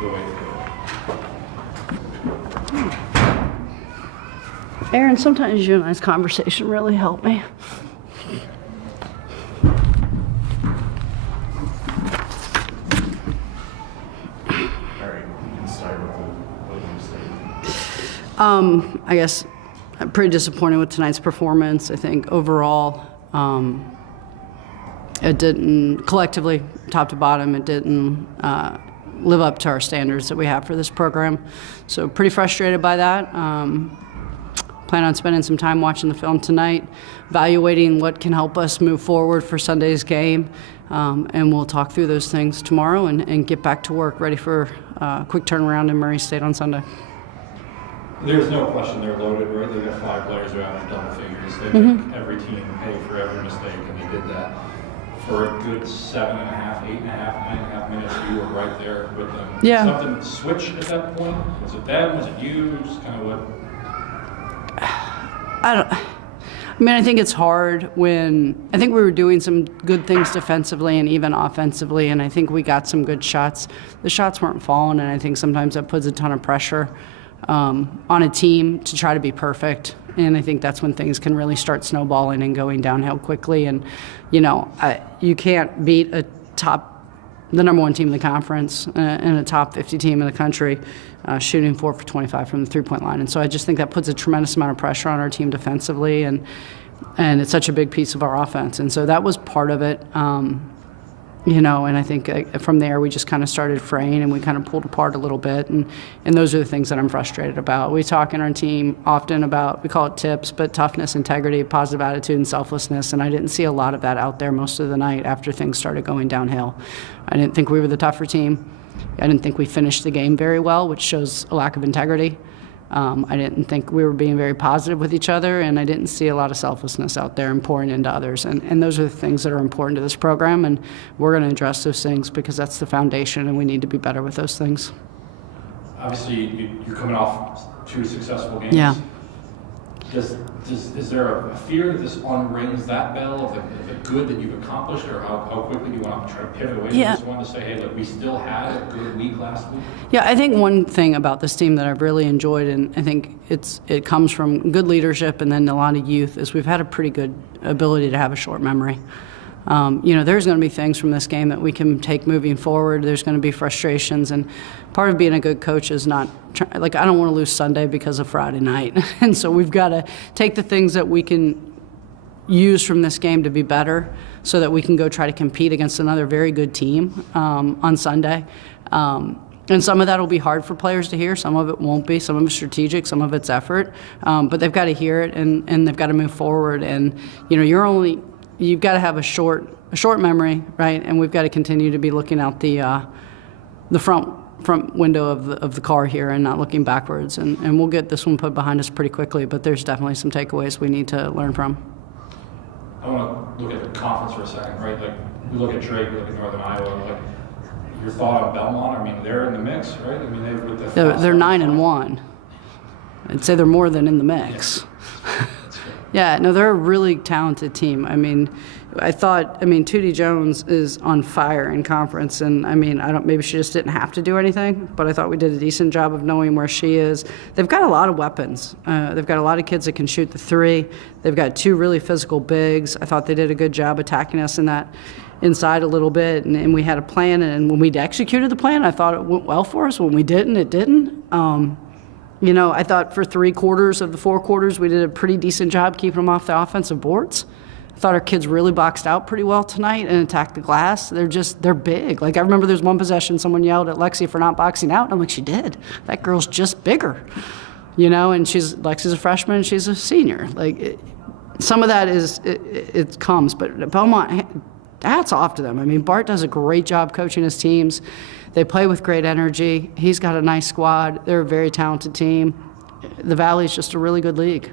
the way through. Aaron, sometimes you and I's conversation really helped me. I guess I'm pretty disappointed with tonight's performance. I think overall, it didn't, collectively, top to bottom, it didn't live up to our standards that we have for this program. So pretty frustrated by that. Plan on spending some time watching the film tonight, evaluating what can help us move forward for Sunday's game, and we'll talk through those things tomorrow and get back to work, ready for a quick turnaround in Murray State on Sunday. There's no question they're loaded, right? They've got 5 players who average double figures. They make every team pay for every mistake, and they did that for a good 7.5, 8.5, 9.5 minutes. You were right there with them. Yeah. Did something switch at that point? Was it them? Was it you? Just kind of what? I think it's hard when, I think we were doing some good things defensively and even offensively, and I think we got some good shots. The shots weren't falling, and I think sometimes that puts a ton of pressure on a team to try to be perfect, and I think that's when things can really start snowballing and going downhill quickly. And you can't beat the number 1 team in the conference and a top 50 team in the country shooting 4 for 25 from the three-point line. And so I just think that puts a tremendous amount of pressure on our team defensively, and it's such a big piece of our offense. And so that was part of it. And I think from there we just kind of started fraying and we kind of pulled apart a little bit, and those are the things that I'm frustrated about. We talk in our team often about, we call it tips, but toughness, integrity, positive attitude, and selflessness, and I didn't see a lot of that out there most of the night after things started going downhill. I didn't think we were the tougher team. I didn't think we finished the game very well, which shows a lack of integrity. I didn't think we were being very positive with each other, and I didn't see a lot of selflessness out there and pouring into others. And those are the things that are important to this program, and we're going to address those things because that's the foundation, and we need to be better with those things. Obviously, you're coming off 2 successful games. Yeah. Is there a fear that this unrings that bell of the good that you've accomplished, or how quickly do you want to try to pivot away from this one to say, hey, look, we still had a good week last week? Yeah, I think one thing about this team that I've really enjoyed, and I think it comes from good leadership and then a lot of youth, is we've had a pretty good ability to have a short memory. There's going to be things from this game that we can take moving forward. There's going to be frustrations, and part of being a good coach is not I don't want to lose Sunday because of Friday night. And so we've got to take the things that we can use from this game to be better so that we can go try to compete against another very good team on Sunday. And some of that will be hard for players to hear. Some of it won't be. Some of it's strategic. Some of it's effort. But they've got to hear it, and they've got to move forward. And, you've got to have a short memory, right? And we've got to continue to be looking out the front window of the car here and not looking backwards. And we'll get this one put behind us pretty quickly, but there's definitely some takeaways we need to learn from. I want to look at the conference for a second, right? Like, we look at Drake, we look at Northern Iowa. Like, your thought on Belmont? I mean, they're in the mix, right? I mean, they're 9-1. I'd say they're more than in the mix. Yeah. Yeah, no, they're a really talented team. Tootie Jones is on fire in conference, and maybe she just didn't have to do anything, but I thought we did a decent job of knowing where she is. They've got a lot of weapons. They've got a lot of kids that can shoot the 3. They've got 2 really physical bigs. I thought they did a good job attacking us in that inside a little bit, and we had a plan, and when we executed the plan, I thought it went well for us. When we didn't, it didn't. I thought for 3 quarters of the 4 quarters, we did a pretty decent job keeping them off the offensive boards. I thought our kids really boxed out pretty well tonight and attacked the glass. They're big. Like, I remember there's one possession, someone yelled at Lexi for not boxing out, and I'm like, she did. That girl's just bigger, and Lexi's a freshman, she's a senior. Some of that it comes, but Belmont, hats off to them. Bart does a great job coaching his teams. They play with great energy. He's got a nice squad. They're a very talented team. The Valley's just a really good league.